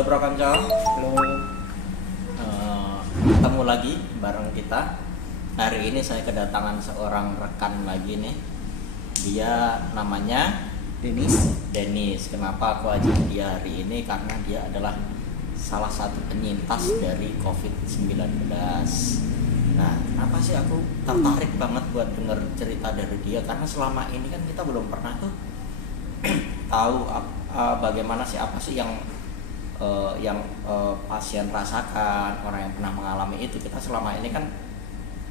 Halo Bro Kanca, Halo. ketemu lagi bareng kita. Hari ini saya kedatangan seorang rekan lagi nih. Dia namanya Denis. Kenapa aku ajak dia hari ini? Karena dia adalah salah satu penyintas dari COVID-19. Nah, kenapa sih aku tertarik banget buat denger cerita dari dia? Karena selama ini kan kita belum pernah tuh tahu bagaimana sih, apa sih yang pasien rasakan, orang yang pernah mengalami itu. Kita selama ini kan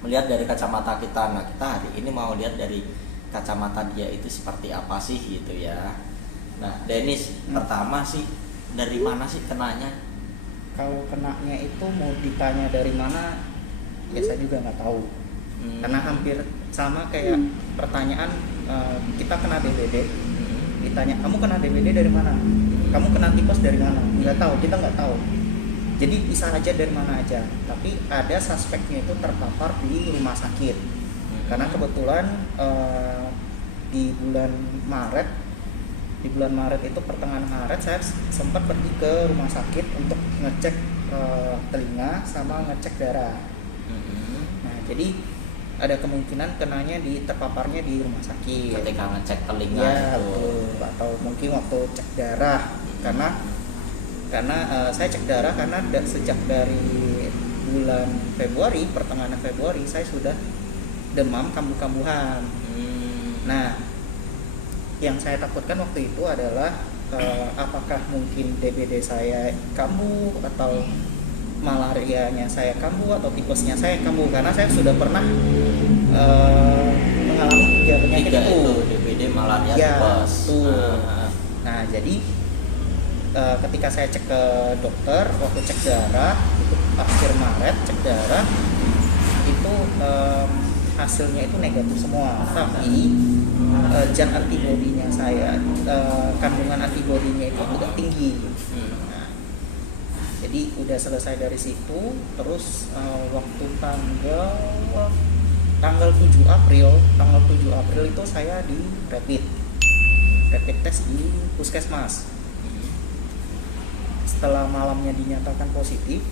melihat dari kacamata kita. Nah, kita hari ini mau lihat dari kacamata dia itu seperti apa sih gitu ya. Nah, Denis, pertama sih dari mana sih kenanya? Kalau kenanya itu mau ditanya dari mana, ya saya juga nggak tahu. Karena hampir sama kayak pertanyaan kita kena DBD. Ditanya, kamu kena DBD dari mana? Kamu kena tipes dari mana? Nggak tahu, kita nggak tahu. Jadi bisa aja dari mana aja. Tapi ada suspeknya itu terpapar di rumah sakit. Karena kebetulan di bulan Maret itu pertengahan Maret saya sempat pergi ke rumah sakit untuk ngecek telinga sama ngecek darah. Nah, jadi ada kemungkinan kenanya terpaparnya di rumah sakit. Ketika ngecek telinga ya, itu. betul. Atau mungkin waktu cek darah. Karena saya cek darah karena sejak dari bulan Februari, pertengahan Februari saya sudah demam kambuh-kambuhan. Nah, yang saya takutkan waktu itu adalah apakah mungkin DBD saya kambuh atau malarianya saya kambuh atau tipesnya saya kambuh, karena saya sudah pernah mengalami tiga penyakit itu. DBD, malaria, ya, tipes. Nah, jadi ketika saya cek ke dokter waktu cek darah itu akhir Maret, cek darah itu hasilnya itu negatif semua, tapi zat antibodinya saya, kandungan antibodinya itu agak tinggi. Nah, jadi udah selesai dari situ. Terus waktu tanggal 7 April itu saya di rapid test di puskesmas. Setelah malamnya dinyatakan positif,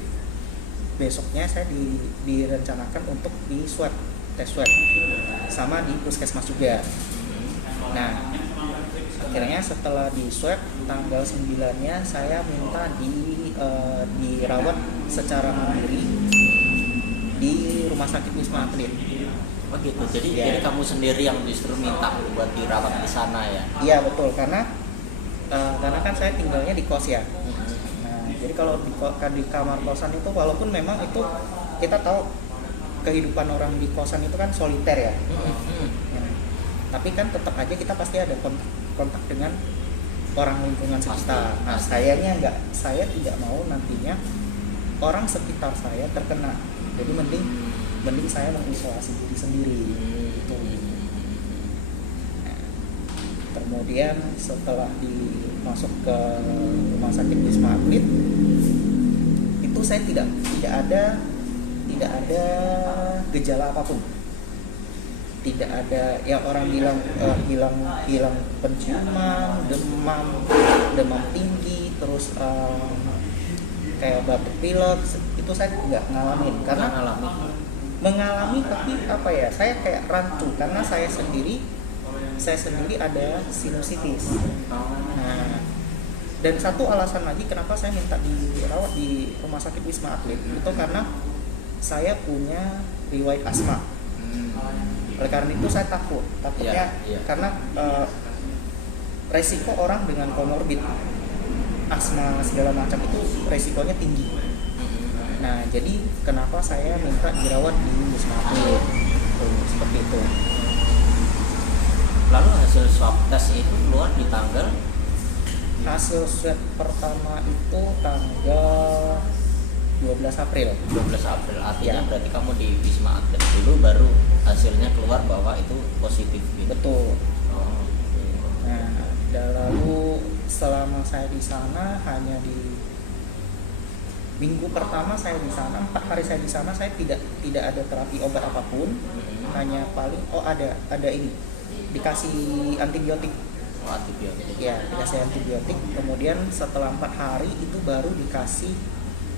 besoknya saya direncanakan untuk tes swab sama di puskesmas juga. Nah, akhirnya setelah di swab tanggal 9-nya saya minta dirawat secara mandiri di rumah sakit Wisma Atlet. Oh gitu. Jadi kamu sendiri yang justru minta buat dirawat di sana ya? Iya, betul, karena kan saya tinggalnya di kos ya. Nah, jadi kalau di kamar kosan itu, walaupun memang itu kita tahu kehidupan orang di kosan itu kan soliter ya. Tapi kan tetap aja kita pasti ada kontak dengan orang lingkungan sekitar. Nah, saya tidak mau nantinya orang sekitar saya terkena. Jadi mending saya mengisolasi diri sendiri. Gitu. Nah, kemudian setelah masuk ke rumah sakit Wisma Atlet itu saya tidak ada gejala apapun. Tidak ada yang orang bilang hilang penciuman, demam tinggi, terus kayak batuk pilek, itu saya nggak ngalamin. Karena mengalami, tapi apa ya, saya kayak rancu karena saya sendiri ada sinusitis. Nah, dan satu alasan lagi kenapa saya minta dirawat di rumah sakit Wisma Atlet itu karena saya punya riwayat asma. Oleh karena itu saya takutnya karena resiko orang dengan komorbid asma segala macam itu resikonya tinggi. Nah, jadi kenapa saya minta dirawat di Wisma Atlet seperti itu. Lalu hasil swab test itu keluar di tanggal? Hasil swab pertama itu tanggal 12 April. Artinya berarti kamu di Wisma Atlet dulu baru hasilnya keluar bahwa itu positif gitu. Betul. Oh, okay. Nah, dan lalu selama saya di sana hanya di minggu pertama saya di sana, 4 hari saya di sana, saya tidak ada terapi obat apapun. Hanya paling ada ini dikasih antibiotik. Oh, antibiotik. Ya dikasih antibiotik, kemudian setelah 4 hari itu baru dikasih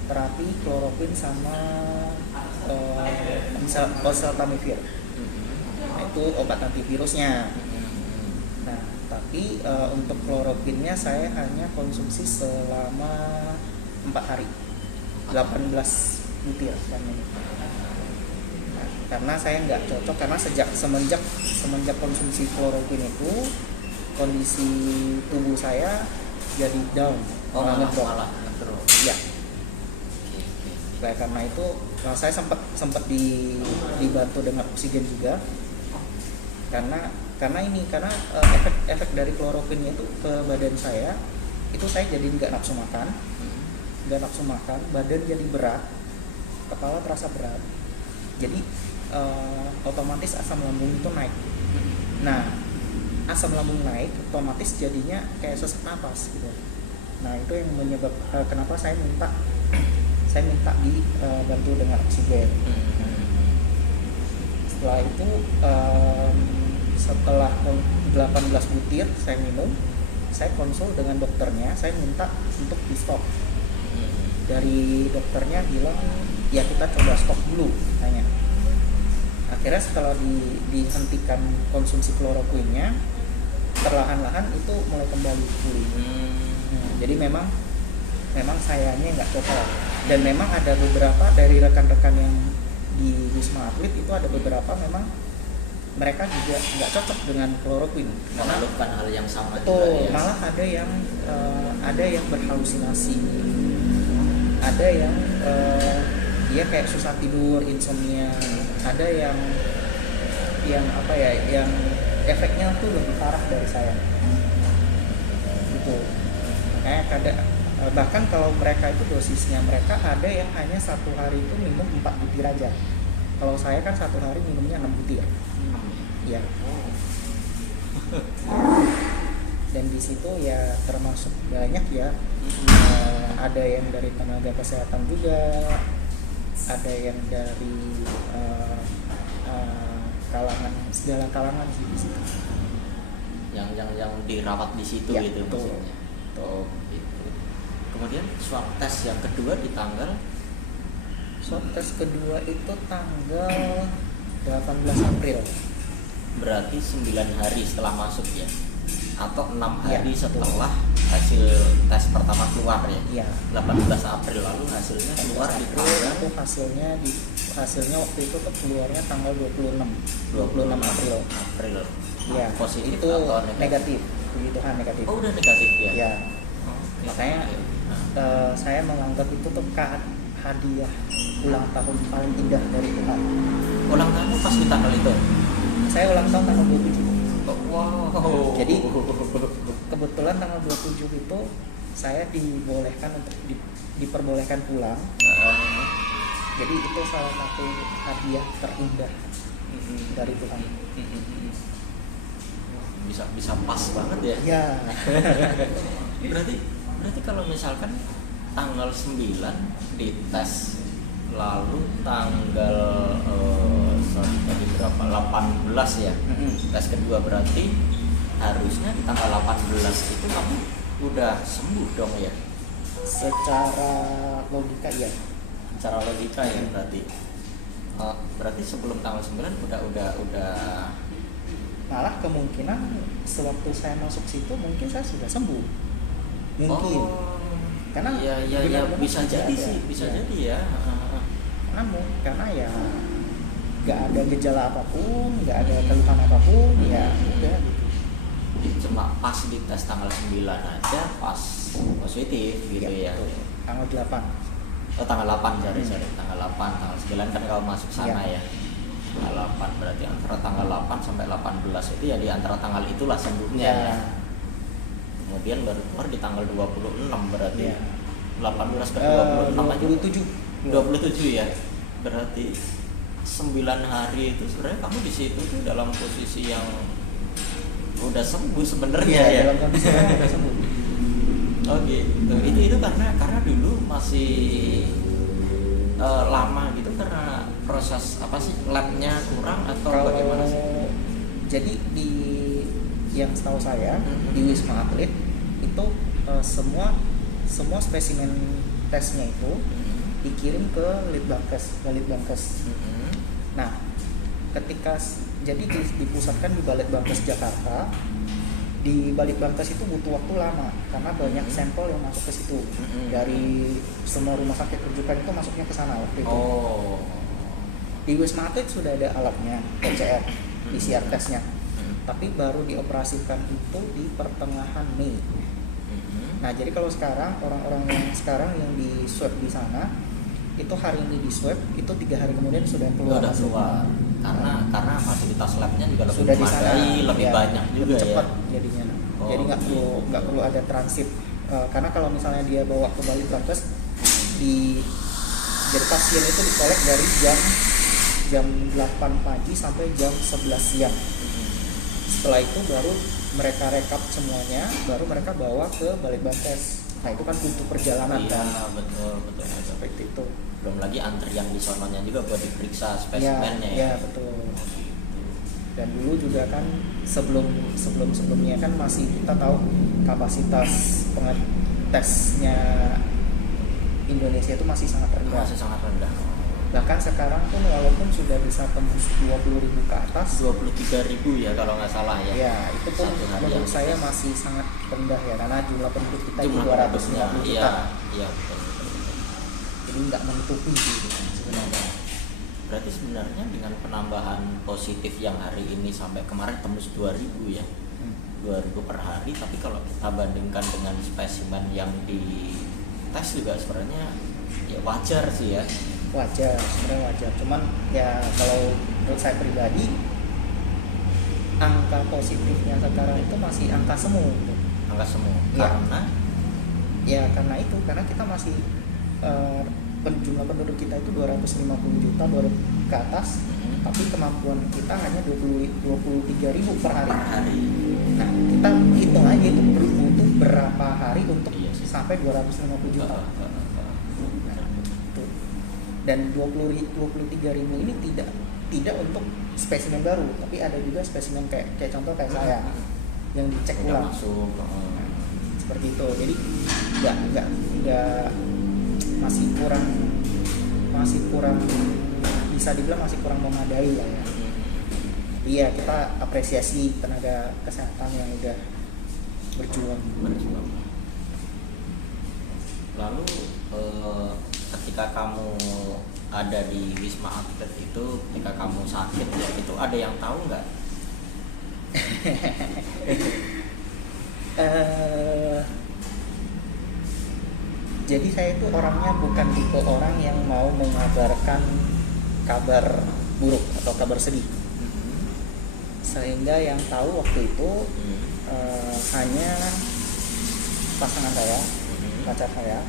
terapi kloroquine sama oseltamivir. Nah, itu obat antivirusnya. Nah tapi untuk kloroquine-nya saya hanya konsumsi selama 4 hari 18 butir kan ini. Nah, karena saya nggak cocok, karena semenjak konsumsi kloroquine itu kondisi tubuh saya jadi down, Oh, malah ngedrop. malah ngedrop. Ya, karena itu saya sempat dibantu dengan oksigen juga, karena efek dari kloroquine itu ke badan saya itu, saya jadi nggak nafsu makan, badan jadi berat, kepala terasa berat, jadi otomatis asam lambung itu naik. Nah asam lambung naik otomatis jadinya kayak sesak napas gitu. Nah itu yang menyebabkan kenapa saya minta dibantu dengan oksigen. Setelah itu setelah 18 butir saya minum, saya konsul dengan dokternya, saya minta untuk di stop. Dari dokternya bilang ya kita coba stop dulu katanya. Akhirnya setelah dihentikan konsumsi kloroquine-nya, perlahan-lahan itu mulai kembali pulih. Jadi memang sayanya nggak cocok, dan memang ada beberapa dari rekan-rekan yang di Wisma Atlet itu ada beberapa memang mereka juga nggak cocok dengan kloroquine, Mengeluhkan hal yang sama betul, juga ya. malah ada yang berhalusinasi, ada yang dia kayak susah tidur, insomnia, ada yang apa ya, yang efeknya tuh lebih parah dari saya gitu. Makanya bahkan kalau mereka itu dosisnya, mereka ada yang hanya 1 hari itu minum 4 butir aja. Kalau saya kan 1 hari minumnya 6 butir. Ya. Dan di situ ya termasuk banyak ya. Ada yang dari tenaga kesehatan juga, ada yang dari segala kalangan sih di situ. Yang dirawat di situ Ya, gitu betul. maksudnya. Oh, gitu. Kemudian swab tes yang kedua di tanggal Swab tes kedua itu tanggal 18 April. berarti 9 hari setelah masuk ya, atau 6 Ya, hari betul. setelah hasil tes pertama keluar ya. Iya. 18 April lalu hasilnya keluar di tanggal Itu hasilnya waktu itu tuh keluarnya tanggal 26 April. April. Ya, Positif itu atau negatif. Puji Tuhan negatif. Oh, udah negatif ya. Ya, Oke, makanya oke. Nah, saya menganggap itu tuh hadiah ulang tahun paling indah dari Tuhan. ulang tahun pas di tanggal itu. Saya ulang tahun tanggal 27. Wow. Jadi kebetulan tanggal 27 itu saya dibolehkan untuk diperbolehkan pulang. Jadi itu salah satu hadiah terindah dari Tuhan. Bisa pas banget ya. Ya. berarti kalau misalkan tanggal 9 dites, lalu tanggal tadi berapa, 18 ya, tes kedua, berarti harusnya di tanggal 18 itu kamu udah sembuh dong ya, Secara logika ya. secara logika ya. Berarti sebelum tanggal 9 udah Malah kemungkinan sewaktu saya masuk situ mungkin saya sudah sembuh. Mungkin. Karena ya benar-benar bisa tidak jadi ada. sih, bisa Ya. jadi ya. Karena ya nggak ada gejala apapun, nggak ada keluhan apapun, ya udah gitu. Cuma pas di tes tanggal 9 aja pas positif gitu ya. Betul. Tanggal 8. Oh, tanggal 8, sorry, tanggal 8, tanggal 9 kan kalau masuk sana ya. Tanggal 8 berarti antara tanggal 8 sampai 18 itu ya, di antara tanggal itulah sembuhnya ya. Kemudian baru keluar di tanggal 26 berarti. Ya. 18 ke 26 aja. 27 ya. Berarti 9 hari itu sebenarnya kamu di situ tuh dalam posisi yang udah sembuh sebenarnya ya. Dalam kondisi yang udah sembuh. Oh gitu. Itu karena dulu masih lama gitu, karena proses apa sih, labnya kurang atau bagaimana sih? Jadi yang setahu saya di Wisma Atlet itu semua spesimen tesnya itu dikirim ke Litbangkes. Nah, jadi dipusatkan di Balitbangkes Jakarta. Di Balitbangkes itu butuh waktu lama karena banyak sampel yang masuk ke situ. Dari semua rumah sakit rujukan itu masuknya ke sana waktu itu. Di Wisma Atlet sudah ada alatnya, PCR testnya. Tapi baru dioperasikan itu di pertengahan Mei. Nah, jadi kalau sekarang orang-orang yang sekarang yang di swab di sana itu hari ini di swab, itu 3 hari kemudian sudah keluar. Karena fasilitas labnya juga lebih sudah di sana, lebih banyak juga lebih cepat ya. jadinya. Jadi nggak perlu ada transit. Karena kalau misalnya dia bawa ke Balitbangkes, jadi pasien itu dikolek dari jam 8 pagi sampai jam 11 siang. Setelah itu baru mereka rekap semuanya, baru mereka bawa ke Balitbangkes. Nah, itu kan butuh perjalanan kan. Betul. Seperti itu. Belum lagi antrian di sononya juga buat diperiksa spesimennya ya. Betul. Dan dulu juga kan sebelumnya kan masih kita tahu kapasitas tesnya Indonesia itu masih sangat rendah. Bahkan sekarang pun walaupun sudah bisa tembus 20.000 ke atas, 23.000 ya kalau nggak salah ya. Ya, itu pun menurut saya masih sangat rendah ya, karena jumlah penduduk kita itu 250 juta. Iya, betul. Jadi nggak menutupi gitu sebenarnya. Berarti sebenarnya dengan penambahan positif yang hari ini sampai kemarin tembus 2.000 ya. 2.000 per hari, tapi kalau kita bandingkan dengan spesimen yang di tes juga sebenarnya ya wajar sih ya. Sebenarnya wajar. Cuman ya kalau menurut saya pribadi, angka positifnya sekarang itu masih angka semu. Ya. Karena kita masih jumlah penduduk kita itu 250 juta ke atas, tapi kemampuan kita hanya 23.000 per hari. Nah, kita hitung aja itu butuh berapa hari untuk sampai 250 juta. Dan 23.000 ini tidak untuk spesimen baru, tapi ada juga spesimen kayak contoh kayak saya yang dicek ulang. Seperti itu. Jadi nggak masih kurang bisa dibilang masih kurang memadai lah ya. Iya, kita apresiasi tenaga kesehatan yang udah berjuang. Lalu ketika kamu ada di Wisma Atlet itu, ketika kamu sakit ya, itu ada yang tahu nggak? Jadi saya itu orangnya bukan tipe orang yang mau mengabarkan kabar buruk atau kabar sedih. Sehingga yang tahu waktu itu hanya pasangan saya, pacar saya,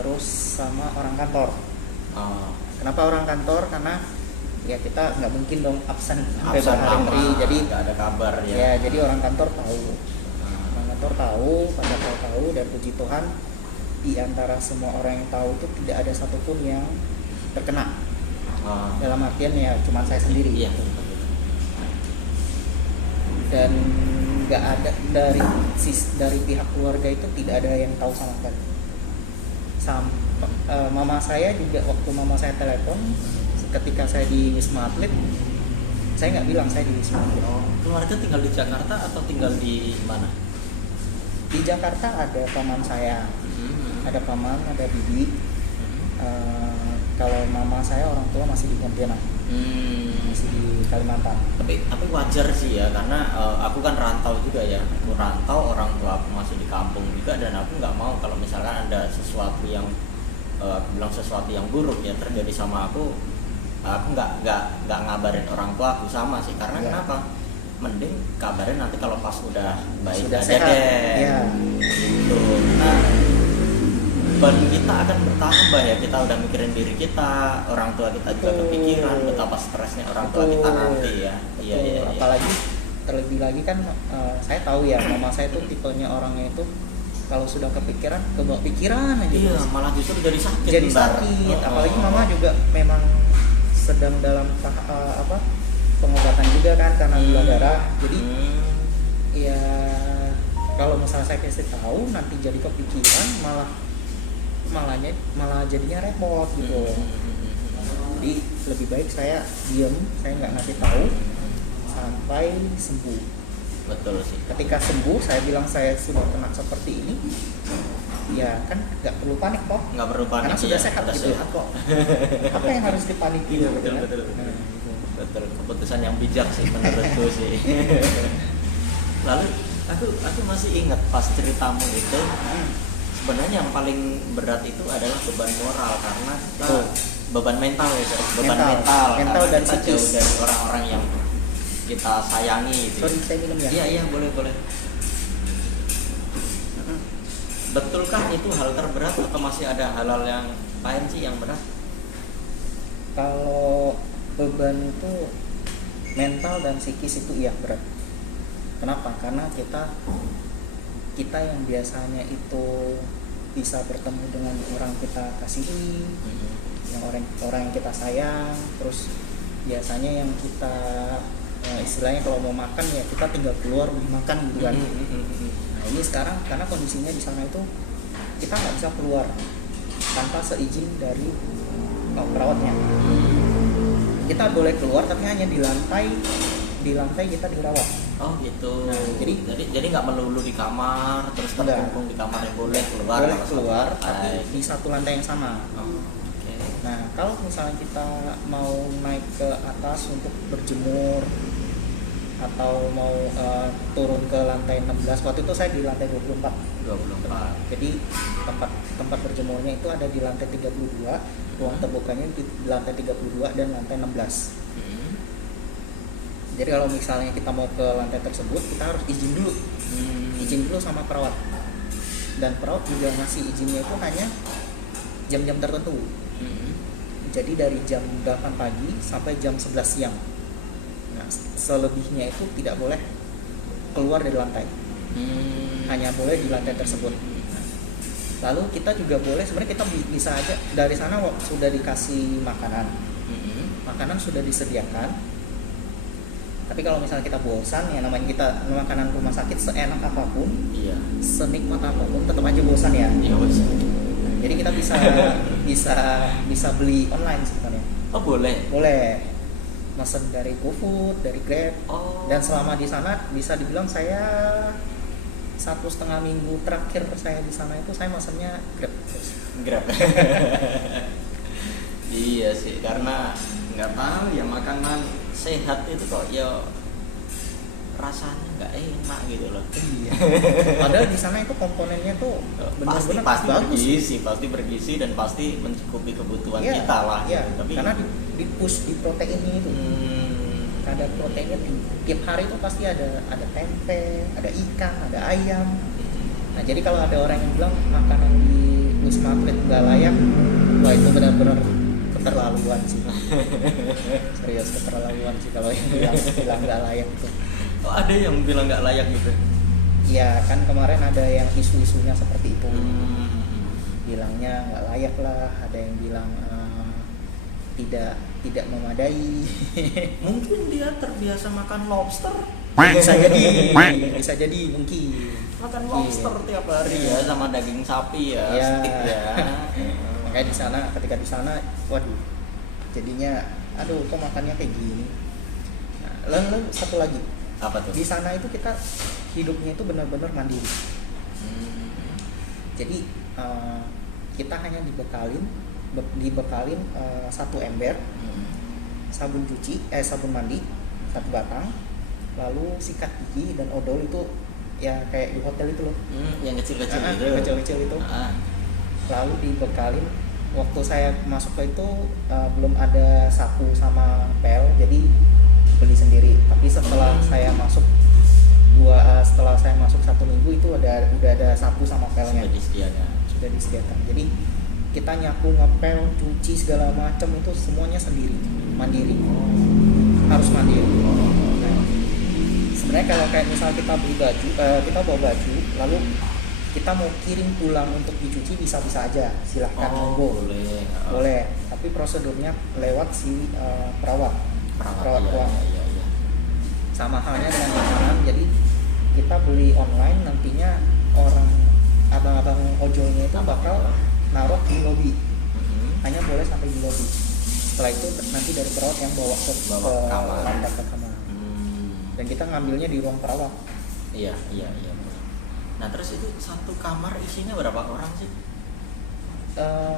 terus sama orang kantor. Kenapa orang kantor? Karena ya kita nggak mungkin dong absen sampai berhari-hari, jadi nggak ada kabar ya. Ya, jadi orang kantor tahu. Orang kantor tahu, pacar saya tahu, dan puji Tuhan di antara semua orang yang tahu itu tidak ada satupun yang terkena. Dalam artian ya cuma saya sendiri. Iya. Dan nggak ada dari pihak keluarga itu tidak ada yang tahu sama sekali. Mama saya juga, waktu mama saya telepon ketika saya di Wisma Atlet, saya nggak bilang saya di Wisma Atlet. Keluarga tinggal di Jakarta atau tinggal di mana? Di Jakarta ada paman saya, ada paman, ada bibi. Kalau mama saya orang tua masih di Pontianak, masih di Kalimantan. Tapi wajar sih ya, karena aku kan rantau juga ya. Aku rantau, orang tua aku masih di kampung juga, dan aku nggak mau kalau misalkan ada sesuatu yang aku bilang sesuatu yang buruk ya terjadi sama aku nggak ngabarin orang tua aku sama sih. Karena kenapa? Mending kabarin nanti kalau pas udah baik sudah aja sehat. deh. Ya. Gitu. Nah, beban kita akan bertambah ya, kita udah mikirin diri kita, orang tua kita juga kepikiran betapa stresnya orang tua kita nanti ya. Iya. Apalagi terlebih lagi kan saya tahu ya, mama saya tuh tipenya orangnya itu kalau sudah kepikiran, kebawa pikiran aja. Iya, malah justru jadi sakit. Apalagi mama juga memang sedang dalam pengobatan juga kan karena gula darah. Jadi Hmm. ya kalau misalnya saya kasih tahu nanti jadi kepikiran malah jadinya repot gitu. Jadi lebih baik saya diem, saya nggak ngasih tahu sampai sembuh. Betul sih. Ketika sembuh saya bilang saya sudah kena seperti ini, ya kan nggak perlu panik kok, Nggak perlu panik, karena sudah ya, sehat udah gitu sehat kok. apa yang harus dipaniki Iya, gitu betul, kan? betul, betul. Nah, gitu. Betul, keputusan yang bijak sih menurutku sih. Lalu aku masih ingat pas ceritamu itu, sebenarnya yang paling berat itu adalah beban moral karena kita Betul. beban mental ya, Sir. Beban Mental karena dan kita jauh psikis. dari orang-orang yang kita sayangi gitu. Sorry, saya minum ya. Iya boleh. Betulkah itu hal terberat atau masih ada hal-hal yang lain sih yang berat? Kalau beban itu mental dan psikis itu iya berat. Kenapa? Karena kita yang biasanya itu bisa bertemu dengan orang kita kasihi, yang orang yang kita sayang, terus biasanya yang kita istilahnya kalau mau makan ya kita tinggal keluar beli makan gitu kan. Nah ini sekarang karena kondisinya di sana itu kita nggak bisa keluar tanpa seizin dari perawatnya. Kita boleh keluar tapi hanya di lantai kita dirawat. Oh gitu. Nah, jadi nggak melulu di kamar terus terkungkung di kamar yang boleh keluar. Boleh kalau keluar satu tapi lantai. di satu lantai yang sama. Oh, oke. Nah kalau misalnya kita mau naik ke atas untuk berjemur atau mau turun ke lantai 16, waktu itu saya di lantai 24. 24. Jadi tempat berjemurnya itu ada di lantai 32, ruang terbukanya di lantai 32 dan lantai 16. Jadi kalau misalnya kita mau ke lantai tersebut, kita harus izin dulu sama perawat. Dan perawat juga ngasih izinnya itu hanya jam-jam tertentu. Jadi dari jam 8 pagi sampai jam 11 siang. Nah, selebihnya itu tidak boleh keluar dari lantai. Hanya boleh di lantai tersebut. Lalu kita juga boleh, sebenarnya kita bisa aja dari sana sudah dikasih makanan. Makanan sudah disediakan. Tapi kalau misalnya kita bosan, ya namanya kita makanan rumah sakit seenak apapun, Iya. senikmat apapun, tetap aja bosan ya. Iya bos. Jadi kita bisa beli online sebenarnya. Oh boleh. Boleh mesen dari GoFood, dari Grab. Oh. Dan selama di sana bisa dibilang saya 1,5 minggu terakhir saya di sana itu saya mesennya Grab terus. Grab. Iya sih, karena nggak tahu ya makanan sehat itu kok ya rasanya nggak enak gitu loh. Iya. Padahal di sana itu komponennya tuh benar-benar pasti bagus. bergizi dan pasti mencukupi kebutuhan Iya, kita lah. iya. Gitu. Tapi Karena di push di proteinnya itu. Ada proteinnya tiap hari itu pasti ada tempe, ada ikan, ada ayam. Nah jadi kalau ada orang yang bilang makanan di Wisma Atlet nggak layak, wah itu benar-benar keterlaluan sih. Serius keterlaluan sih kalau yang bilang nggak layak itu. Oh, ada yang bilang nggak layak gitu. Ya kan kemarin ada yang isu-isunya seperti itu. Bilangnya nggak layak lah, ada yang bilang tidak memadai. Mungkin dia terbiasa makan lobster. bisa jadi mungkin Makan lobster tiap hari ya sama daging sapi ya, Iya. steak ya. Makanya ketika di sana waduh jadinya aduh kok makannya kayak gini. Nah, lalu satu lagi Apa tuh? di sana itu kita hidupnya itu benar-benar mandiri. Jadi kita hanya dibekalin satu ember, sabun mandi satu batang, lalu sikat gigi dan odol itu ya kayak di hotel itu loh. Yang kecil-kecil itu. Kecil-kecil itu. Lalu dibekalin. Waktu saya masuk ke itu belum ada sapu sama pel, jadi beli sendiri. Tapi setelah saya masuk setelah saya masuk 1 minggu itu udah ada sapu sama pelnya. Sudah disediakan. Jadi kita nyapu, ngepel, cuci segala macam itu semuanya sendiri, mandiri. Harus mandiri. Nah, sebenarnya kalau kayak misal kita beli baju, kita bawa baju, lalu kita mau kirim pulang untuk dicuci bisa-bisa aja, silahkan monggo. Boleh. Boleh, tapi prosedurnya lewat si perawat Perawat ruang. iya. sama halnya dengan makanan. Jadi kita beli online, nantinya orang abang-abang ojolnya itu bakal naruh di lobi, hanya boleh sampai di lobi. Setelah itu nanti dari perawat yang bawa ke kamar. kamar. Dan kita ngambilnya di ruang perawat. Iya. Nah terus itu satu kamar isinya berapa orang sih?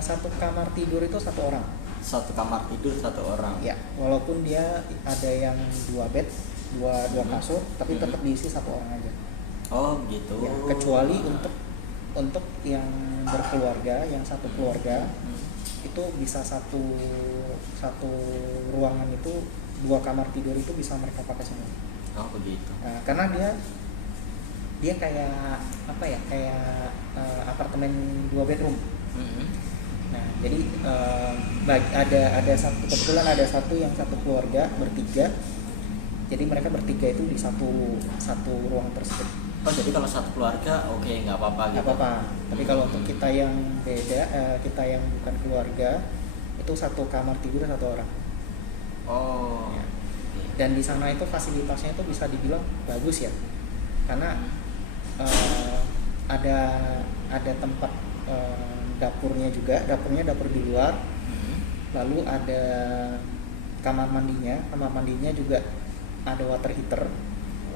Satu kamar tidur itu satu orang. Satu kamar tidur satu orang. Ya, walaupun dia ada yang 2 bed, dua kasur, tapi tetap diisi satu orang aja. Oh gitu. Ya, kecuali untuk yang berkeluarga, yang satu keluarga itu bisa satu ruangan itu 2 kamar tidur itu bisa mereka pakai semua. Oh begitu. Nah, karena dia kayak apa ya, kayak apartemen 2 bedroom. Nah, jadi ada satu, kebetulan ada satu keluarga bertiga. Jadi mereka bertiga itu di satu ruang tersebut. Oh jadi kalau satu keluarga oke, nggak apa-apa gitu. Nggak apa-apa. Tapi kalau untuk kita yang beda, kita yang bukan keluarga, itu satu kamar tidur satu orang. Oh. Ya. Dan di sana itu fasilitasnya itu bisa dibilang bagus ya, karena ada tempat dapurnya juga, dapur di luar. Lalu ada kamar mandinya juga ada water heater.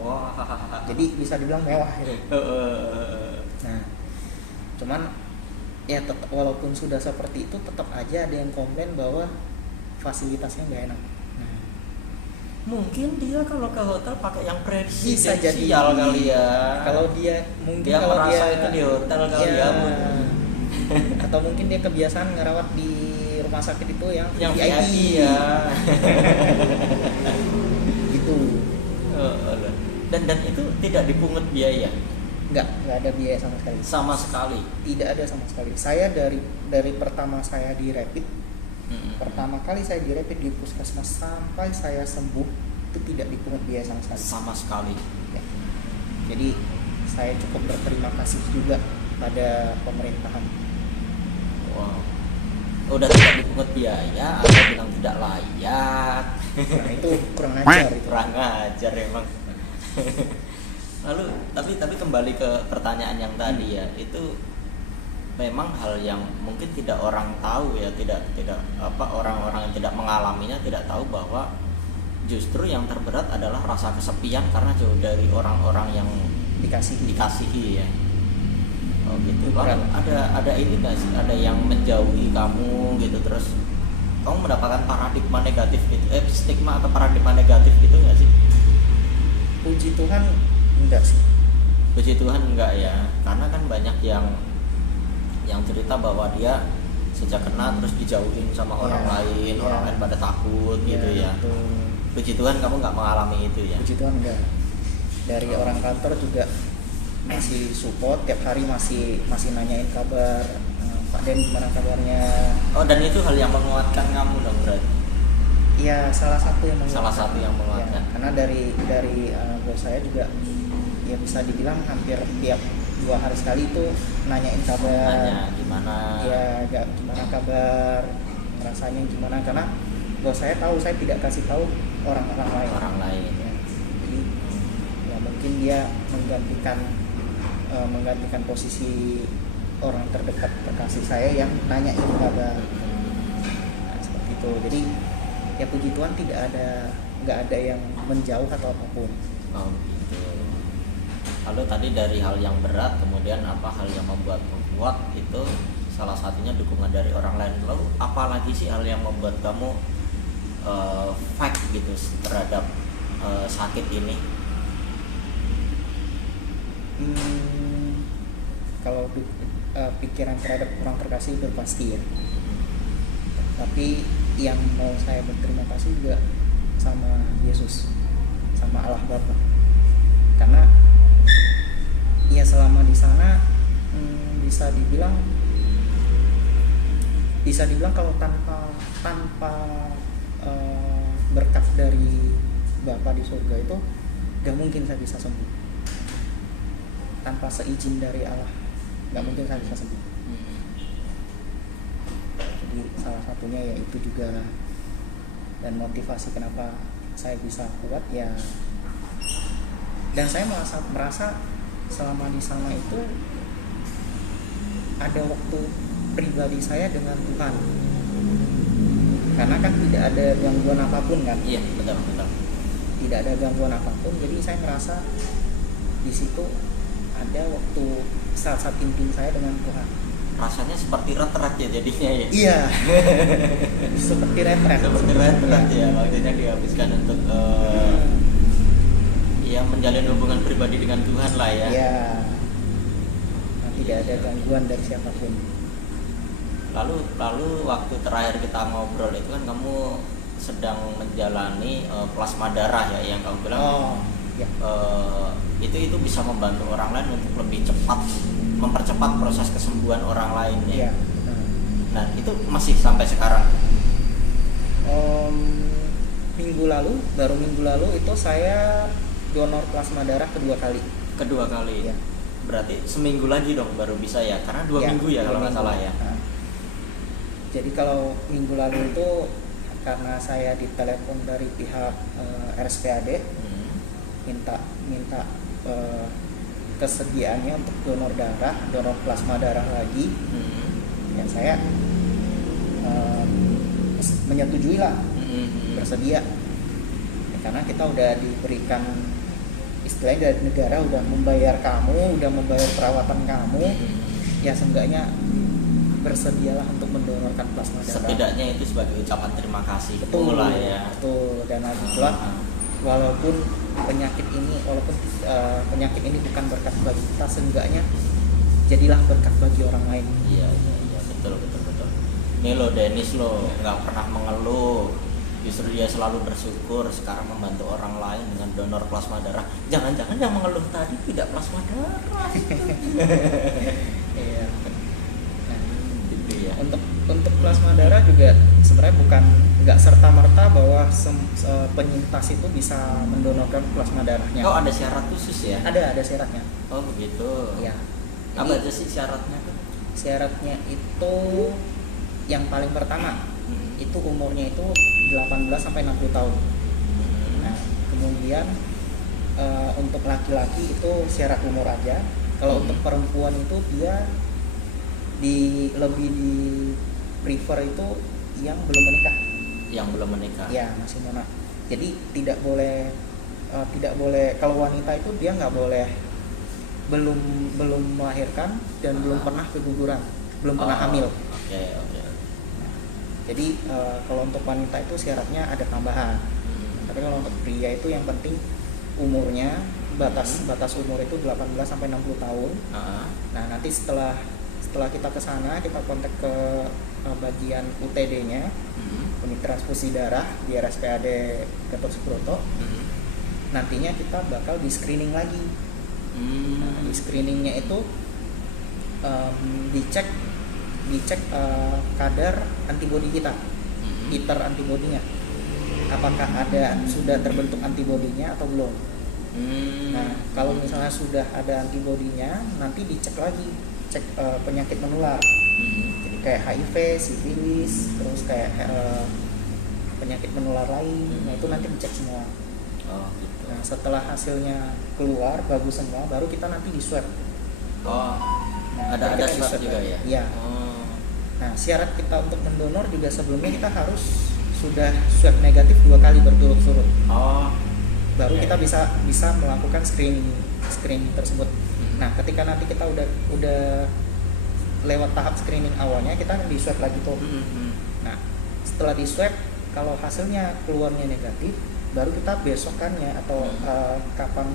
Wah. Jadi bisa dibilang mewah gitu. Nah, cuman ya walaupun sudah seperti itu, tetap aja ada yang komplain bahwa fasilitasnya nggak enak. Mungkin dia kalau ke hotel pakai yang Bisa jadi presidensial kali ya. Kalau dia mungkin Dia kalau merasa dia itu di hotel kali ya. Atau mungkin dia kebiasaan ngerawat di rumah sakit itu yang VIP ya. Gitu. Dan itu tidak dipungut biaya. Nggak ada biaya sama sekali. Sama sekali. Tidak ada sama sekali. Saya dari pertama saya di rapid, pertama kali saya di rapid di puskesmas sampai saya sembuh itu tidak dipungut biaya sama sekali. Sama sekali. Ya. Jadi saya cukup berterima kasih juga pada pemerintahan. Wow. Udah tidak dipungut biaya atau bilang tidak layak. Nah itu kurang ajar itu. Kurang ajar emang. Lalu tapi kembali ke pertanyaan yang tadi ya, itu memang hal yang mungkin tidak orang tahu ya, tidak orang-orang yang tidak mengalaminya tidak tahu bahwa justru yang terberat adalah rasa kesepian karena jauh dari orang-orang yang dikasihi ya. Oh gitu. Lalu ada ini nggak sih, ada yang menjauhi kamu gitu, terus kamu mendapatkan paradigma negatif gitu, stigma atau paradigma negatif gitu nggak sih? Puji Tuhan enggak sih. Puji Tuhan enggak ya, karena kan banyak yang cerita bahwa dia sejak kena terus dijauhin sama orang lain, orang lain pada takut gitu ya. Betul. Puji Tuhan kamu nggak mengalami itu ya. Puji Tuhan enggak. Dari orang kantor juga masih support, tiap hari masih nanyain kabar, Pak Den gimana kabarnya. Oh, dan itu hal yang menguatkan kamu dong berarti. Iya, salah satu yang menguatkan. Salah satu yang menguatkan. Ya, karena dari bos saya juga ya bisa dibilang hampir tiap 2 hari sekali itu nanyain kabar. Nanya gimana? Ya, gimana kabar, rasanya gimana, karena bos saya tahu saya tidak kasih tahu orang-orang lain. Orang lain. Ya, jadi ya mungkin dia menggantikan posisi orang terdekat terkasih saya yang nanyain kabar. Nah, seperti itu. Jadi ya puji Tuhan nggak ada yang menjauh atau apapun. Oh gitu. Lalu tadi dari hal yang berat, kemudian hal yang membuatmu kuat itu salah satunya dukungan dari orang lain. Lalu apalagi sih hal yang membuat kamu fight gitu terhadap sakit ini? Kalau pikiran terhadap orang terkasih itu pasti ya. Tapi yang mau saya berterima kasih juga sama Yesus, sama Allah Bapa, karena ya selama di sana bisa dibilang kalau tanpa berkat dari Bapa di surga itu gak mungkin saya bisa sembuh. Tanpa seizin dari Allah gak mungkin saya bisa sembuh. Jadi salah satunya ya itu juga, dan motivasi kenapa saya bisa kuat ya Dan saya merasa selama di sana itu ada waktu pribadi saya dengan Tuhan, karena kan tidak ada gangguan apapun kan. Iya, betul. Tidak ada gangguan apapun, jadi saya merasa di situ ada waktu saat-saat intim saya dengan Tuhan. Rasanya seperti retret ya jadinya ya. Iya. Seperti retret. Seperti retret ya, waktunya dihabiskan untuk ya menjalin hubungan pribadi dengan Tuhan lah ya. Iya. Nah, tidak ada gangguan dari siapapun. Lalu waktu terakhir kita ngobrol itu kan kamu sedang menjalani plasma darah ya, yang kamu bilang. Oh, ya. Itu bisa membantu orang lain untuk lebih cepat mempercepat proses kesembuhan orang lain ya. Iya. Nah, itu masih sampai sekarang. Baru minggu lalu itu saya donor plasma darah kedua kali. Kedua kali. Ya. Berarti seminggu lagi dong baru bisa ya, karena 2 minggu ya kalau nggak salah ya. Nah, jadi kalau minggu lalu itu karena saya ditelepon dari pihak RSPAD minta kesediaannya untuk donor plasma darah lagi. Ya saya menyetujui lah, bersedia ya, karena kita udah diberikan istilahnya dari negara, udah membayar kamu, udah membayar perawatan kamu, ya seenggaknya bersedialah untuk mendonorkan plasma darah. Setidaknya itu sebagai ucapan terima kasih. Betul lah ya. Betul. Dan lagi pula walaupun penyakit ini bukan berkat bagi kita, seenggaknya jadilah berkat bagi orang lain. Iya, betul. Ini lo Dennis lo nggak pernah mengeluh, justru dia selalu bersyukur sekarang membantu orang lain dengan donor plasma darah. Jangan-jangan yang mengeluh tadi tidak plasma darah. Iya. Nah, gitu ya. Untuk plasma darah juga sebenarnya nggak serta merta bahwa penyintas itu bisa mendonorkan plasma darahnya. Oh, ada syarat khusus ya? Ada syaratnya. Oh begitu. Iya. Apa aja sih syaratnya tuh? Syaratnya itu yang paling pertama itu umurnya itu 18 sampai 60 tahun. Nah, kemudian untuk laki-laki itu syarat umur aja. Kalau untuk perempuan itu dia lebih di prefer itu yang belum menikah. Yang belum menikah. Ya, masih nona. Jadi tidak boleh kalau wanita itu dia nggak boleh belum melahirkan dan belum pernah keguguran, belum pernah hamil. Oke. Jadi kalau untuk wanita itu syaratnya ada tambahan. Tapi kalau untuk pria itu yang penting umurnya batas umur itu 18 sampai 60 tahun. Nah, nanti setelah kita ke sana, kita kontak ke bagian UTD-nya, unit transfusi darah di RSPAD Gatot Subroto. Nantinya kita bakal di screening lagi. Nah, di screeningnya itu dicek kadar antibodi kita, titer antibodinya, apakah sudah terbentuk antibodinya atau belum. Nah, kalau misalnya sudah ada antibodinya, nanti dicek lagi, cek penyakit menular, jadi kayak HIV, sifilis, terus kayak penyakit menular lain. Nah, itu nanti dicek semua. Oh gitu. Nah, setelah hasilnya keluar bagus semua, baru kita nanti di swab. Oh, Nah, ada kita swab juga ya? Iya. Nah, syarat kita untuk mendonor juga sebelumnya kita harus sudah swab negatif 2 kali berturut-turut. Oh. Baru kita bisa melakukan screening tersebut. Nah, ketika nanti kita udah lewat tahap screening awalnya, kita akan di swab lagi tuh. Nah, setelah di swab, kalau hasilnya keluarnya negatif, baru kita besokannya atau kapan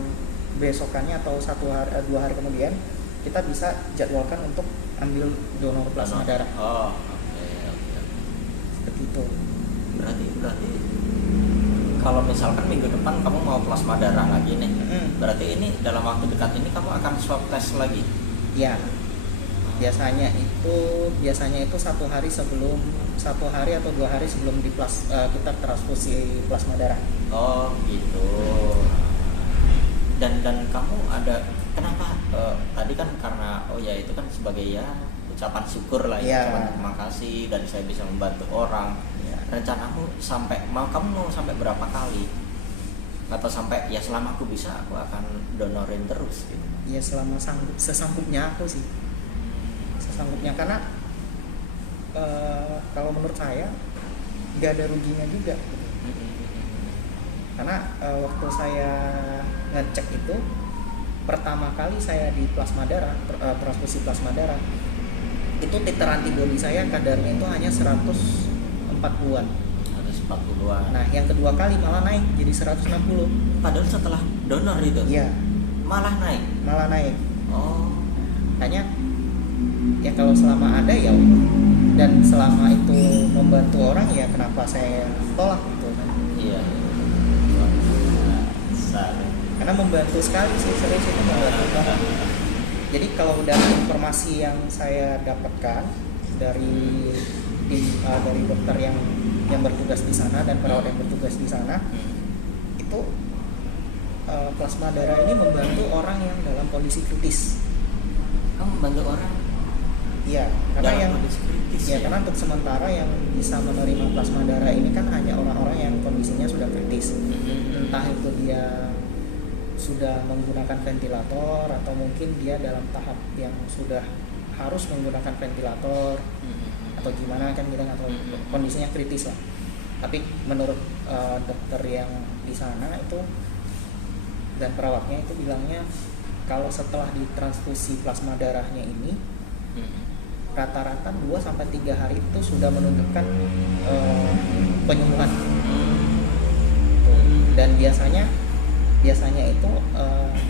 besokannya atau 2 hari kemudian kita bisa jadwalkan untuk ambil donor plasma darah. Oh, oke. Seperti itu. Berarti kalau misalkan minggu depan kamu mau plasma darah lagi nih, berarti ini dalam waktu dekat ini kamu akan swab test lagi? Ya, biasanya itu 1 hari atau 2 hari sebelum kita transfusi plasma darah. Oh gitu. Dan kamu ada kenapa tadi kan karena itu kan sebagai ucapan syukur lah ya, ucapan terima kasih dan saya bisa membantu orang. Rencanamu kamu mau sampai berapa kali? atau sampai ya selama aku bisa aku akan donorin terus gitu. Ya selama sesanggupnya aku sih, sesanggupnya, karena kalau menurut saya nggak ada ruginya juga gitu. Karena waktu saya ngecek itu pertama kali saya di plasma darah, transfusi plasma darah, itu titer antibodi saya kadarnya itu hanya 140-an. 140-an. Nah, yang kedua kali malah naik jadi 160. Padahal setelah donor itu Iya, malah naik. malah naik. Oh. Hanya ya kalau selama ada ya, dan selama itu membantu orang ya kenapa saya tolak gitu kan. Iya. Karena membantu sekali sih, serius itu membantu banget. Jadi kalau udah informasi yang saya dapatkan dari dari dokter yang bertugas di sana dan perawat yang bertugas di sana, itu plasma darah ini membantu orang yang dalam kondisi kritis. Membantu orang Iya, karena dalam yang kondisi kritis ya, karena untuk sementara yang bisa menerima plasma darah ini kan hanya orang-orang yang kondisinya sudah kritis. Entah itu dia sudah menggunakan ventilator atau mungkin dia dalam tahap yang sudah harus menggunakan ventilator atau gimana, kan kita nggak tahu, kondisinya kritis lah. Tapi menurut dokter yang di sana itu dan perawatnya itu bilangnya kalau setelah ditransfusi plasma darahnya ini rata-rata 2-3 hari itu sudah menunjukkan penyembuhan. Dan biasanya itu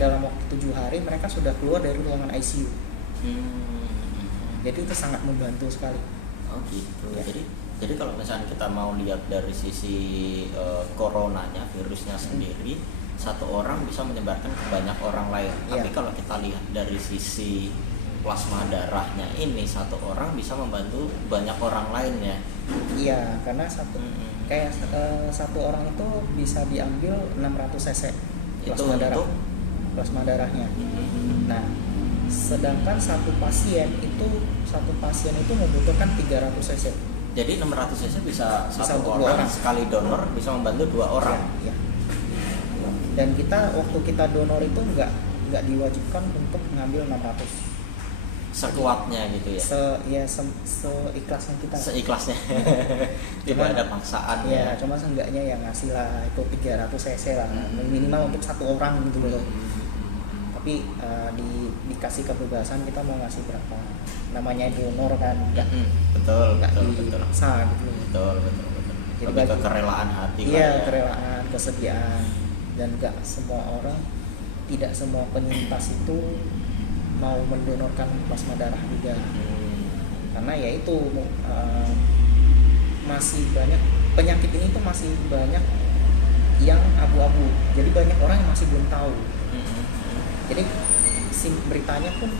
dalam waktu 7 hari mereka sudah keluar dari ruangan ICU. Jadi itu sangat membantu sekali. Oh gitu. Ya. Jadi kalau misalnya kita mau lihat dari sisi coronanya, virusnya sendiri, satu orang bisa menyebarkan ke banyak orang lain. Ya. Tapi kalau kita lihat dari sisi plasma darahnya ini, satu orang bisa membantu banyak orang lain ya. Iya, karena kayak satu orang itu bisa diambil 600 cc plasma Itu darah. untuk Plasma darahnya. Nah, sedangkan satu pasien itu membutuhkan 300 cc. jadi 600 cc bisa satu untuk dua orang orang. sekali donor bisa membantu 2 orang. Ya. Dan waktu kita donor itu nggak diwajibkan untuk mengambil 600. Sekuatnya gitu ya. Seikhlasnya kita. Seikhlasnya. Tidak Cuman, ada paksaan ya. ya. Cuma seenggaknya ya ngasih lah itu 300 cc lah, minimal untuk satu orang gitu loh. Tapi dikasih kebebasan kita mau ngasih berapa. Namanya donor kan, Betul. dipaksa gitu loh. Betul. Jadi Lebih ke kerelaan hati. Iya, lah ya. kerelaan, kesediaan, dan tidak semua penyintas itu mau mendonorkan plasma darah juga. Karena ya itu masih banyak penyakit ini tuh masih banyak yang abu-abu. Jadi banyak orang yang masih belum tahu. Jadi beritanya pun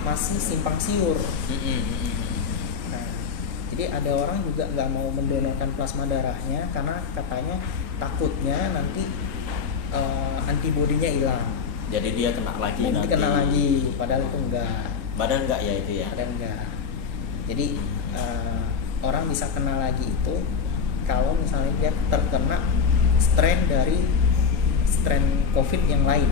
masih simpang siur. Nah, jadi ada orang juga nggak mau mendonorkan plasma darahnya karena katanya takutnya nanti antibodinya hilang. Jadi dia kena lagi nanti. Kena lagi, padahal itu enggak. Padahal enggak ya itu ya. Padahal enggak. Jadi orang bisa kena lagi itu kalau misalnya dia terkena strain dari strain COVID yang lain.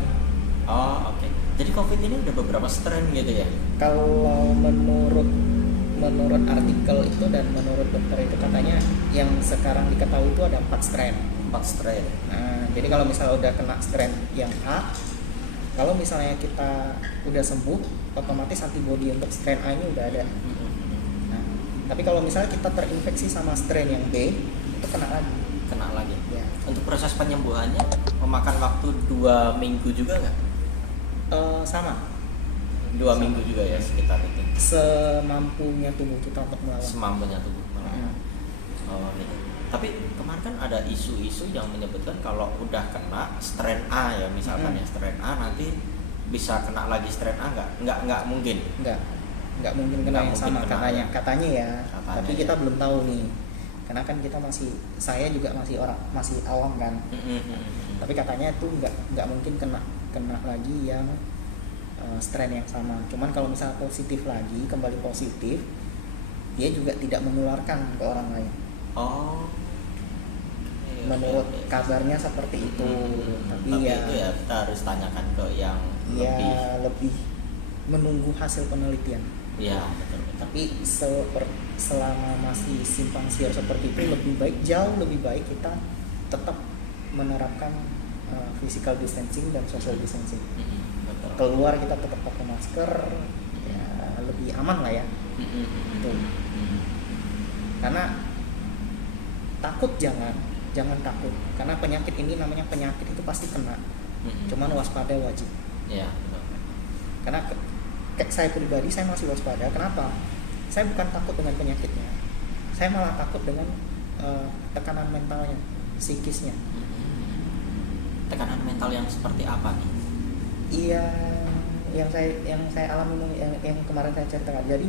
Oh oke. Jadi COVID ini udah beberapa strain gitu ya? Kalau menurut artikel itu dan menurut dokter itu katanya yang sekarang diketahui itu ada 4 strain. 4 strain. Nah, jadi kalau misalnya udah kena strain yang A, kalau misalnya kita udah sembuh, otomatis antibodi untuk strain A ini udah ada. Nah, tapi kalau misalnya kita terinfeksi sama strain yang B, itu kena lagi. Ya. Untuk proses penyembuhannya memakan waktu 2 minggu juga nggak? Sama. 2 minggu juga ya sekitar itu. Semampunya tubuh kita untuk melawan. Semampunya tubuh melawan. Oh gitu. Tapi kemarin kan ada isu-isu yang menyebutkan kalau udah kena strain A ya misalkan ya strain A nanti bisa kena lagi strain A nggak mungkin. Nggak mungkin kena yang sama katanya ya. Tapi kita belum tahu nih. Karena kan kita saya juga masih awam kan. Tapi katanya itu nggak mungkin kena lagi yang strain yang sama. Cuman kalau misalnya kembali positif, dia juga tidak menularkan ke orang lain. Oh. menurut oke. kabarnya seperti itu. Tapi Tapi ya itu ya kita harus tanyakan ke yang ya lebih. lebih menunggu hasil penelitian. Iya, betul betul. Tapi selama masih simpang siur seperti itu, jauh lebih baik kita tetap menerapkan physical distancing dan social distancing. Betul. Keluar kita tetap pakai masker, ya lebih aman lah ya. Itu. Karena takut jangan takut, karena penyakit ini namanya penyakit itu pasti kena. Cuman waspada wajib. Iya, betul. Karena kayak saya pribadi, saya masih waspada. Kenapa? Saya bukan takut dengan penyakitnya, saya malah takut dengan tekanan mentalnya, psikisnya. Tekanan mental yang seperti apa nih? Iya, yang saya alami, yang kemarin saya ceritakan. Jadi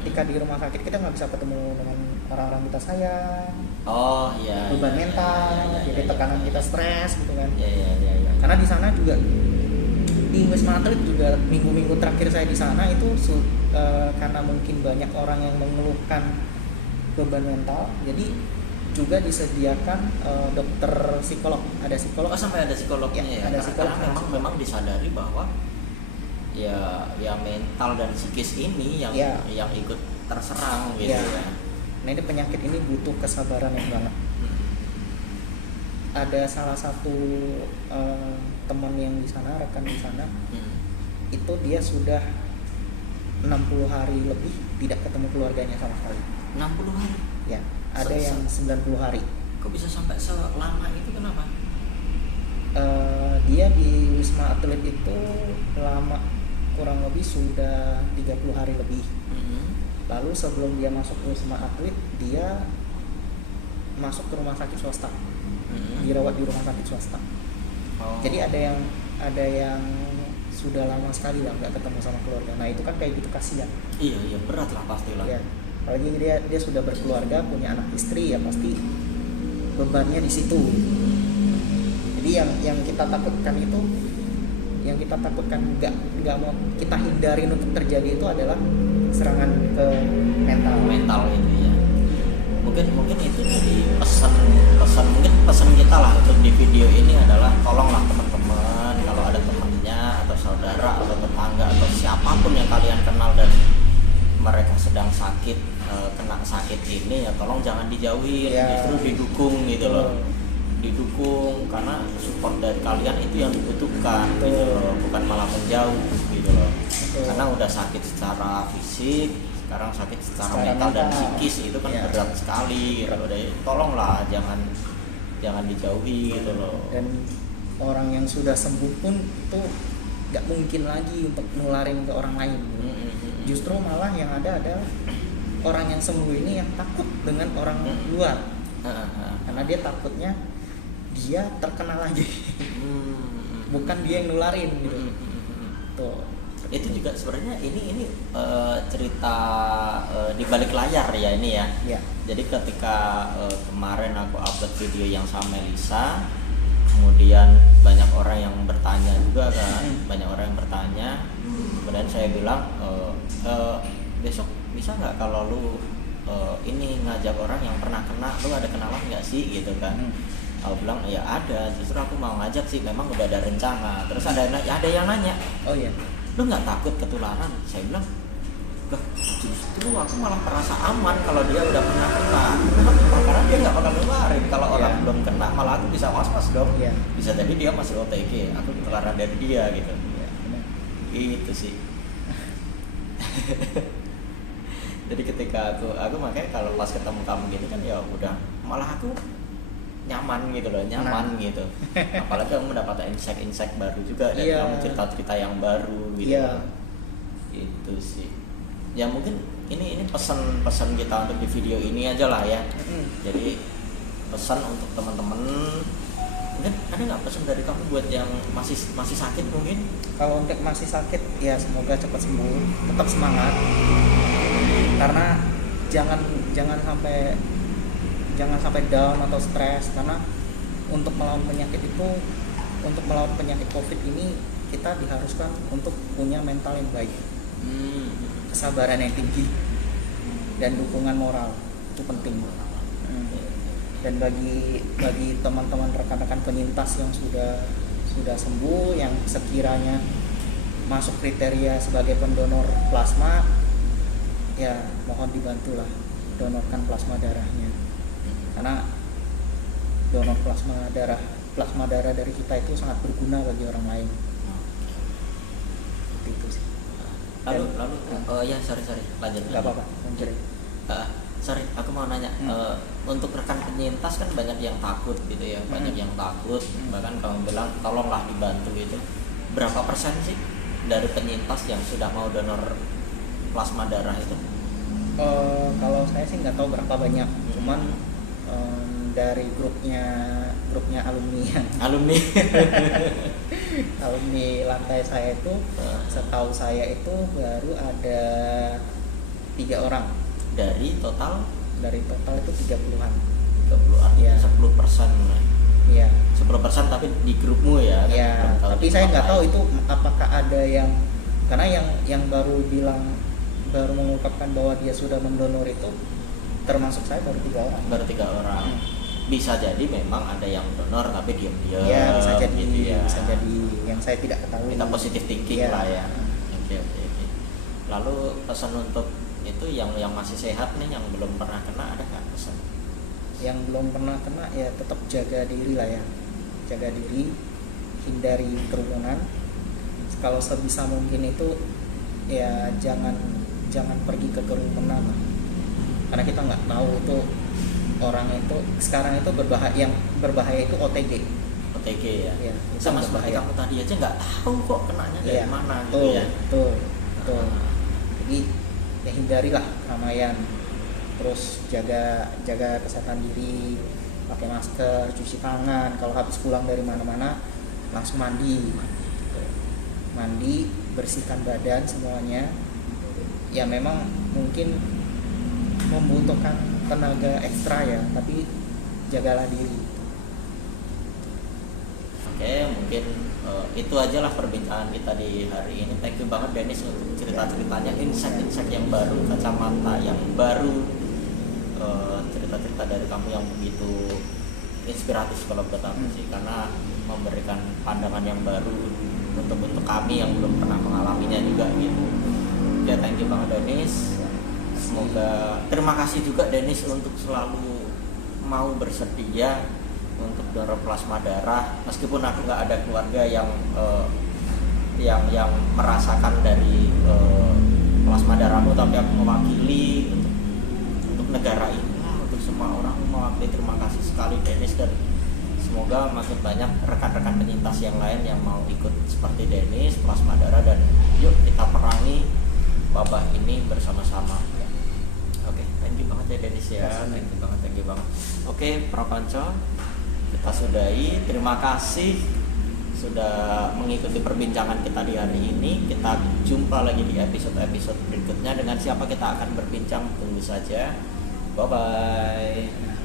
ketika di rumah sakit kita nggak bisa ketemu dengan orang-orang kita sayang. Oh iya. Beban mental, jadi tekanan kita stres gitu kan. Iya. Karena di sana juga di Wisma Atlet juga minggu-minggu terakhir saya di sana itu karena mungkin banyak orang yang mengeluhkan beban mental, jadi juga disediakan dokter psikolog, ada psikolog. Oh, sampai ada psikolognya ya. Ada psikolog. Karena memang disadari bahwa ya mental dan psikis ini yang ikut terserang gitu ya. Nah, ini penyakit ini butuh kesabaran yang banget. Ada salah satu teman yang di sana, rekan di sana, itu dia sudah 60 hari lebih tidak ketemu keluarganya sama sekali. 60 hari? Ya, ada yang 90 hari. Kok bisa sampai selama itu, kenapa? Dia di Wisma Atlet itu lama, kurang lebih sudah 30 hari lebih. Lalu sebelum dia masuk ke Wisma Atlet, dia masuk ke rumah sakit swasta, dirawat di rumah sakit swasta. Jadi ada yang sudah lama sekali lah nggak ketemu sama keluarga. Nah itu kan kayak gitu, kasihan. Iya berat lah pastilah. Ya, apalagi dia sudah berkeluarga, punya anak istri, ya pasti bebannya di situ. Jadi yang kita takutkan itu, yang kita takutkan nggak mau kita hindarin untuk terjadi itu adalah serangan ke mental itu ya. Mungkin itu jadi pesan kita lah untuk di video ini adalah tolonglah teman-teman, kalau ada temannya atau saudara atau tetangga atau siapapun yang kalian kenal dan mereka sedang sakit, kena sakit ini, ya tolong jangan dijauhin, justru didukung gitu loh. Didukung, karena support dari kalian itu yang dibutuhkan gitu loh, bukan malah menjauh gitu loh. Karena udah sakit secara fisik, sekarang sakit secara mental dan psikis, itu kan berat sekali gitu. Tolonglah jangan dijauhi gitu loh. Dan orang yang sudah sembuh pun itu nggak mungkin lagi untuk nularin ke orang lain gitu. Justru malah yang ada orang yang sembuh ini yang takut dengan orang luar, karena dia takutnya dia terkena lagi, bukan dia yang nularin gitu. Tuh. Itu juga sebenarnya ini cerita di balik layar ya ini ya. Jadi ketika kemarin aku upload video yang sama Melisa, kemudian banyak orang yang bertanya juga kan, kemudian saya bilang besok bisa nggak kalau lu ini ngajak orang yang pernah kena, lu ada kenalan nggak sih gitu kan. Aku bilang ya ada, justru aku mau ngajak sih, memang udah ada rencana. Terus ada yang nanya, oh iya, lu nggak takut ketularan? Saya bilang, loh justru aku malah merasa aman kalau dia udah pernah kena. Kenapa? Karena dia nggak bakal nularin. Kalau orang belum kena, malah aku bisa was-was dong. Bisa jadi dia masih OTG, aku ketularan dari dia gitu. Gitu sih. Jadi ketika aku makanya kalau pas ketemu kamu gini kan ya udah, malah aku nyaman gitu loh, gitu. Apalagi kamu mendapat insight baru juga dan kamu cerita-cerita yang baru gitu. Itu sih. Ya mungkin ini pesan kita untuk di video ini aja lah ya. Jadi pesan untuk teman-teman, mungkin ada nggak pesan dari kamu buat yang masih sakit mungkin? Kalau untuk masih sakit ya semoga cepat sembuh, tetap semangat. Karena jangan sampai down atau stres, karena untuk melawan penyakit COVID ini kita diharuskan untuk punya mental yang baik, kesabaran yang tinggi, dan dukungan moral itu penting. Dan bagi teman-teman rekan-rekan penyintas yang sudah sembuh, yang sekiranya masuk kriteria sebagai pendonor plasma, ya mohon dibantulah donorkan plasma darahnya, karena donor plasma darah dari kita itu sangat berguna bagi orang lain. Seperti itu sih. Lalu ya sorry lanjut. Nggak apa-apa, lanjut. Sorry, aku mau nanya, untuk rekan penyintas kan banyak yang takut gitu ya, banyak yang takut, bahkan kamu bilang tolonglah dibantu itu. Berapa persen sih dari penyintas yang sudah mau donor plasma darah itu? Kalau saya sih nggak tahu berapa banyak, cuman dari grupnya alumni lantai saya itu, setahu saya itu baru ada 3 orang dari total itu 30-an. 30 artinya Ya. 10%. Iya. 10% tapi di grupmu ya. Ya, Kan? tapi saya nggak tahu itu apakah ada yang, karena yang baru mengungkapkan bahwa dia sudah mendonor itu termasuk saya baru 3 orang. Baru 3 orang. Bisa jadi memang ada yang donor tapi diam-diam. Ya, bisa jadi, gitu ya. bisa jadi yang saya tidak ketahui. Kita positif thinking Ya. lah ya. Oke. Lalu pesan untuk itu yang masih sehat nih, yang belum pernah kena, ada nggak pesan? Yang belum pernah kena ya tetap jaga diri lah ya, jaga diri, hindari kerumunan. Kalau sebisa mungkin itu ya jangan pergi ke kerumunan lah, karena kita nggak tahu itu orang itu sekarang itu yang berbahaya itu OTG ya. Ya, itu Sama yang seperti berbahaya. kamu tadi aja nggak tahu kok kenanya dari Iya, mana betul, gitu ya. betul. Jadi ya hindarilah keramaian, terus jaga kesehatan diri, pakai masker, cuci tangan, kalau habis pulang dari mana-mana langsung mandi, bersihkan badan semuanya. Ya memang mungkin membutuhkan tenaga ekstra ya, tapi jagalah diri. Oke, mungkin itu aja lah perbincangan kita di hari ini. Thank you banget Dennis untuk cerita-ceritanya, insight-insight yang baru, kacamata yang baru, cerita-cerita dari kamu yang begitu inspiratif kalau buat aku sih, karena memberikan pandangan yang baru untuk kami yang belum pernah mengalaminya juga gitu. Ya, thank you banget Dennis. Semoga, terima kasih juga Dennis untuk selalu mau bersedia untuk donor plasma darah, meskipun aku nggak ada keluarga yang merasakan dari plasma darahmu, tapi aku mewakili untuk negara ini, untuk semua orang mewakili. Terima kasih sekali Dennis, dan semoga makin banyak rekan-rekan penyintas yang lain yang mau ikut seperti Dennis plasma darah, dan yuk kita perangi wabah ini bersama-sama. Oke, thank you banget ya Dennis ya. Thank you banget. Oke, Pro Konco, kita sudahi. Terima kasih sudah mengikuti perbincangan kita di hari ini. Kita jumpa lagi di episode-episode berikutnya. Dengan siapa kita akan berbincang, tunggu saja. Bye bye.